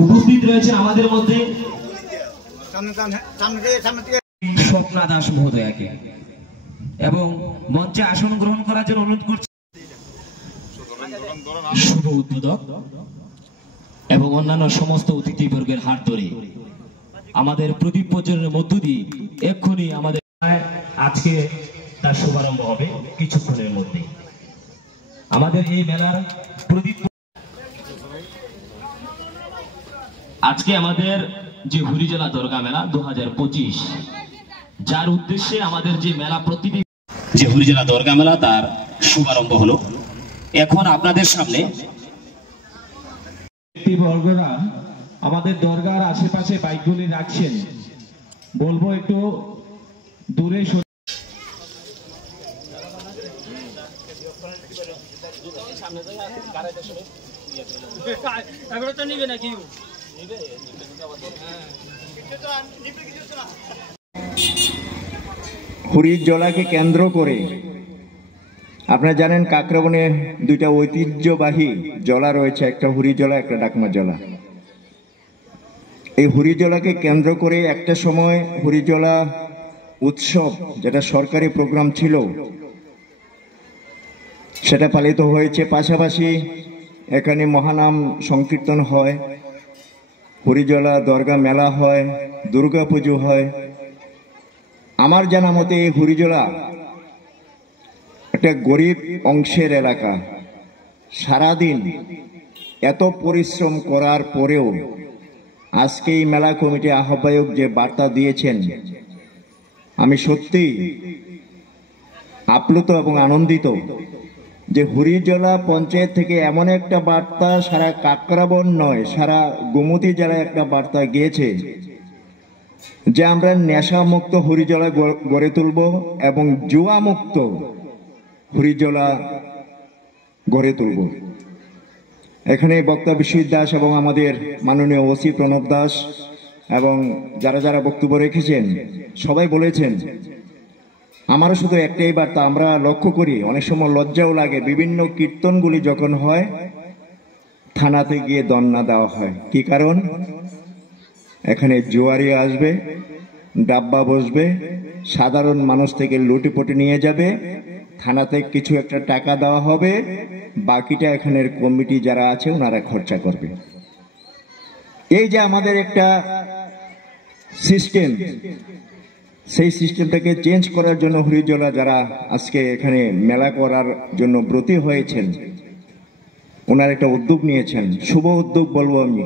উপস্থিত রয়েছে আমাদের মধ্যে স্বপ্না দাস মহোদয়াকে এবং মঞ্চে আসন গ্রহণ করার জন্য অনুরোধ করছি শুভ উদ্বোধক এবং অন্যান্য সমস্ত অতিথিবর্গের হাত ধরে আমাদের প্রদীপ প্রজ্বলনের মধ্য দিয়ে এক্ষুনি আমাদের আজকে তার শুভারম্ভ হবে কিছুক্ষণের মধ্যে। আমাদের এই মেলার প্রদীপ আজকে আমাদের যে হুরিজলা দরগা মেলা 2025 যার উদ্দেশ্যে আমাদের যে মেলা প্রতিটি যে হুরিজলা দরগা মেলা তার শুভারম্ভ হলো। এখন আপনাদের সামনে বর্গরা আমাদের দরগার আশেপাশে বাইকগুলি রাখছেন, বলবো একটু দূরে হুরিজলাকে কেন্দ্র করে আপনারা জানেন কাকরাবনে দুইটা ঐতিহ্যবাহী জলা রয়েছে, একটা হুরিজলা একটা ডাকমা জলা। এই হুরিজলাকে কেন্দ্র করে একটা সময় হুরিজলা উৎসব যেটা সরকারি প্রোগ্রাম ছিল সেটা পালিত হয়েছে। পাশাপাশি এখানে মহানাম সংকীর্তন হয়, হুরিজলা দরগা মেলা হয়, দুর্গা পুজো হয়। আমার জানা মতে এই হুরিজলা একটা গরিব অংশের এলাকা। সারাদিন এত পরিশ্রম করার পরেও আজকে এই মেলা কমিটি আহ্বায়ক যে বার্তা দিয়েছেন, আমি সত্যি আপ্লুত এবং আনন্দিত যে হুরিজলা পঞ্চায়েত থেকে এমন একটা বার্তা সারা কাকরাবন নয় সারা গোমতী জেলায় একটা বার্তা গিয়েছে যে আমরা নেশা মুক্ত হুরিজলা গড়ে তুলব এবং জুয়া মুক্ত হুরিজলা গড়ে তুলব। এখানে বক্তা বিশ্বজিৎ দাস এবং আমাদের মাননীয় ওসি প্রণব দাস এবং যারা যারা বক্তব্য রেখেছেন সবাই বলেছেন। আমারও শুধু একটাই বার্তা, আমরা লক্ষ্য করি অনেক সময় লজ্জাও লাগে, বিভিন্ন কীর্তনগুলি যখন হয় থানাতে গিয়ে দন্না দেওয়া হয়। কি কারণ? এখানে জুয়ারি আসবে, ডাব্বা বসবে, সাধারণ মানুষ থেকে লুটিপুটি নিয়ে যাবে, থানাতে কিছু একটা টাকা দেওয়া হবে, বাকিটা এখানের কমিটি যারা আছে ওনারা খরচা করবে। এই যে আমাদের একটা সিস্টেম, সেই সিস্টেমটাকে চেঞ্জ করার জন্য হুরিজলা যারা আজকে এখানে মেলা করার জন্য ব্রতী হয়েছেন ওনার একটা উদ্যোগ নিয়েছেন, শুভ উদ্যোগ বলবো আমি।